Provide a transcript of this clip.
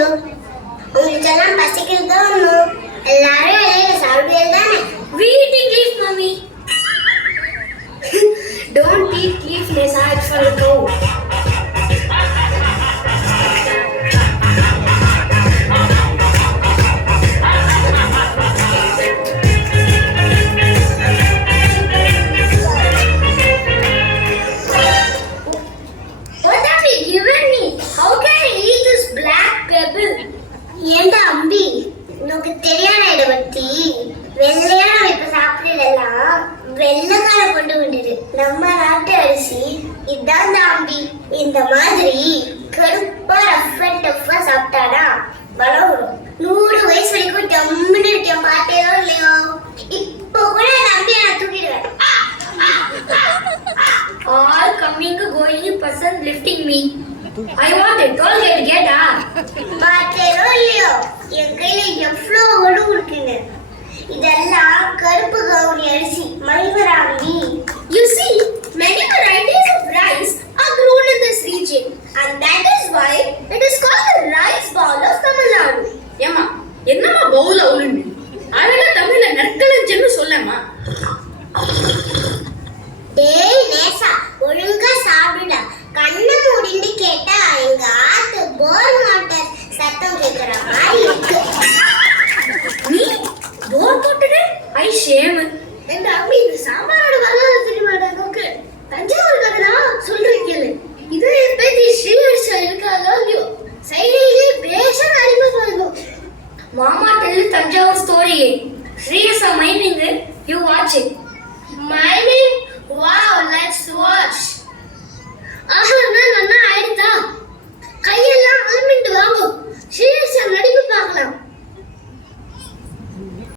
ஐயோ, உங்களுக்கெல்லாம் பசிக்கிறதோ எல்லாரும் வெளியில சாப்பிடுறது தானே. We eating leaf, mommy. Don't eat leaf, Nessa. It's for the cow. What have you given me? How can I eat this black pebble? ஏண்டா அம்பி, உனக்கு தெரியாத இதை பத்தி வெள்ளையா நம்ம இப்ப சாப்பிடுறதெல்லாம் வெள்ளைக்கார கொண்டு வந்துடு. நம்ம நாட்டு அரிசி இதான் அம்பி. இந்த மாதிரி கருப்பா ரஃப் அண்ட் டஃப்பா சாப்பிட்டானா பலம் வரும். 100 வயசு வரைக்கும் ஜம்முன்னு இருக்கேன், பார்த்தேனோ இல்லையோ. இப்போ கூட நம்பி நான் தூக்கிடுவேன். All coming, going, person lifting me. I want it. All get பார்த்தேனோ இல்லையோ, என் கையில எவ்வளோ ஒடு இருக்குங்க. இதெல்லாம் கருப்பு கவுனி அரிசி மணிவராமி. You see, many varieties of rice are grown in this region, and that is why it is called the rice bowl of Tamil Nadu. ஏமா என்னமா பவுல உருண்டு அழகா தமிழ்ல நற்களஞ்சன்னு சொல்லமா. டேய் நேசா, ஒழுங்கா சாப்பிடுடா. கண்ணை மூடிட்டு கேட்டா எங்க ஆத்து போர் வாட்டர் சத்தம் கேட்கிற மாதிரி இருக்கு. நீ டோர் போட்டுடு. ஐ ஷேம். எங்க அப்படி இந்த சாம்பாரோட வரலாறு தெரியுமாடா நோக்கு? தஞ்சாவூர் கதைலாம் சொல்றேன் கேளு. இது என் பேத்தி ஸ்ரீஹர்ஷா இருக்காளோ இல்லையோ, சைடிலே பேஷன் அறிமுகம். Mama tell Tanjavur story. Shreyas are mining it. You watch it. Mining